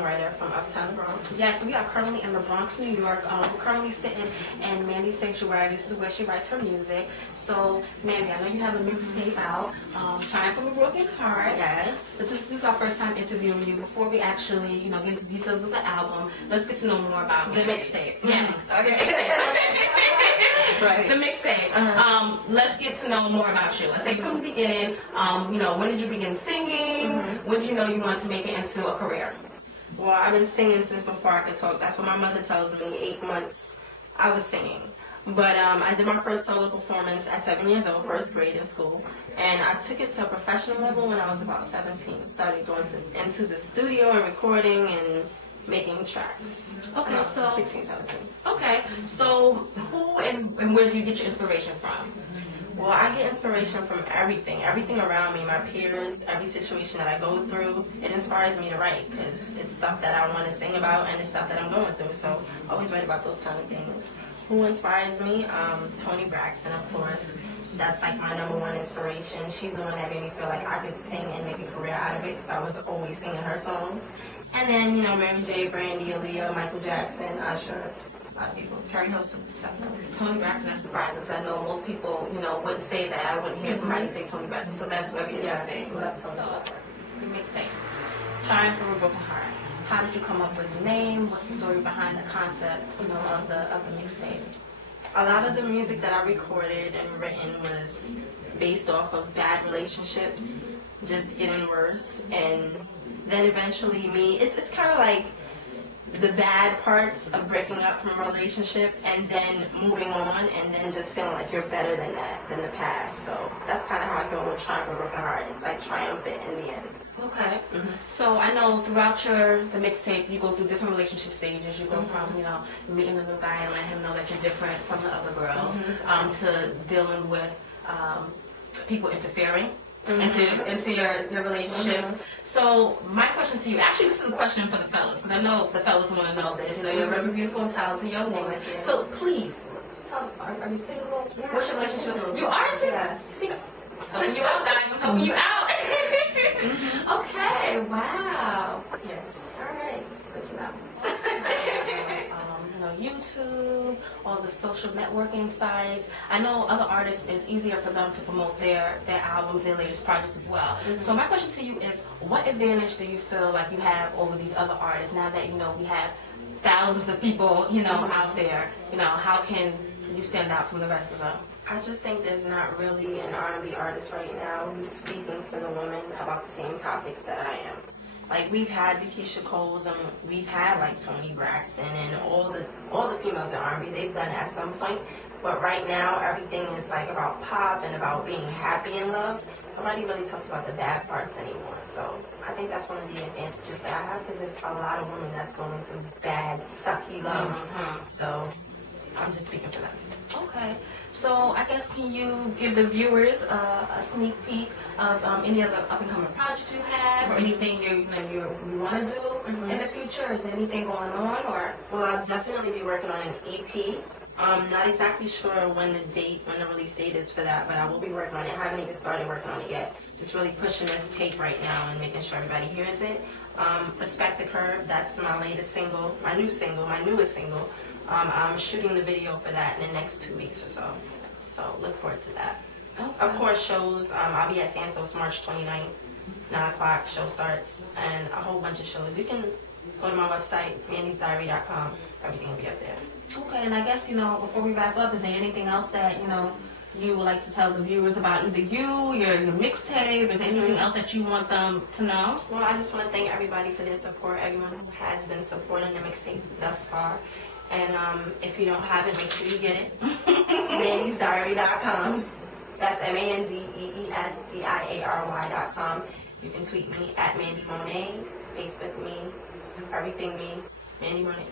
songwriter from Uptown Bronx. Yes, we are currently in the Bronx, New York. We're currently sitting in Mandee's sanctuary. This is where she writes her music. So, Mandee, I know you have a mixtape out, Trying From a Broken Heart. Yes. This is our first time interviewing you. Before we actually, get into details of the album, let's get to know more about the mixtape. Yes. Okay. Right. The mixtape. Let's get to know more about you. Let's say from the beginning, when did you begin singing? When did you know you wanted to make it into a career? Well, I've been singing since before I could talk. That's what my mother tells me. 8 months I was singing. But I did my first solo performance at 7 years old, first grade in school. And I took it to a professional level when I was about 17. Started going into the studio and recording and making tracks. Okay, so 16, 17. Okay, so who and where do you get your inspiration from? Well, I get inspiration from everything around me, my peers, every situation that I go through. It inspires me to write because it's stuff that I want to sing about and it's stuff that I'm going through. So I always write about those kind of things. Who inspires me? Toni Braxton, of course. That's like my #1 inspiration. She's the one that made me feel like I could sing and make a career out of it because I was always singing her songs. And then, Mary J, Brandy, Aaliyah, Michael Jackson, Usher, a lot of people. Carrie Hilson, definitely. Toni Braxton, that's surprising because I know most people, wouldn't say that. I wouldn't hear somebody say Toni Braxton, so that's very interesting. Yes, that's Toni. So, mixtape. Trying From a Broken Heart. How did you come up with the name? What's the story behind the concept, of the mixtape? A lot of the music that I recorded and written was based off of bad relationships, just getting worse, and then eventually it's kind of like the bad parts of breaking up from a relationship and then moving on and then just feeling like you're better than that, than the past. So that's kind of how I feel with Trying From a Broken Heart. It's like triumphant in the end. Okay. So I know throughout the mixtape, you go through different relationship stages. You go from, meeting a new guy and letting him know that you're different from the other girls, to dealing with people interfering into your relationships. So my question to you, actually this is a question for the fellas, because I know the fellas want to know this. You're a very beautiful and talented young woman. So please, tell, are you single? Yeah. What's your relationship? You are single? Yes. Single. Helping you out, guys. I'm helping you out. Okay, wow. Yes. All right, it's good to know. YouTube, all the social networking sites. I know other artists, it's easier for them to promote their albums, their latest projects as well. So my question to you is, what advantage do you feel like you have over these other artists now that, we have thousands of people, out there? How can you stand out from the rest of them? I just think there's not really an R&B artist right now who's speaking for the women about the same topics that I am. Like, we've had the Keisha Coles and we've had like Toni Braxton and all the females in R&B, they've done it at some point. But right now everything is like about pop and about being happy in love. Nobody really talks about the bad parts anymore. So I think that's one of the advantages that I have because there's a lot of women that's going through bad, sucky love. So I'm just speaking for them. Okay, so I guess can you give the viewers a sneak peek of any other up-and-coming projects you have, or anything you want to do in the future? Is there anything going on, or? Well, I'll definitely be working on an EP. I'm not exactly sure when the release date is for that, but I will be working on it. I haven't even started working on it yet. Just really pushing this tape right now and making sure everybody hears it. Respect the Curve, that's my latest single, my newest single. I'm shooting the video for that in the next 2 weeks or so. So look forward to that. Okay. Of course, shows. I'll be at Santos March 29th, 9 o'clock, show starts, and a whole bunch of shows. You can go to my website, mandeesdiary.com. Everything will be up there. Okay, and I guess, before we wrap up, is there anything else that, you would like to tell the viewers about either you, your mixtape? Is there anything else that you want them to know? Well, I just want to thank everybody for their support, everyone who has been supporting the mixtape thus far. And if you don't have it, make sure you get it. MandeesDiary.com. That's MandeesDiary.com. You can tweet me at Mandee Mone't, Facebook me, everything me, Mandee Mone't.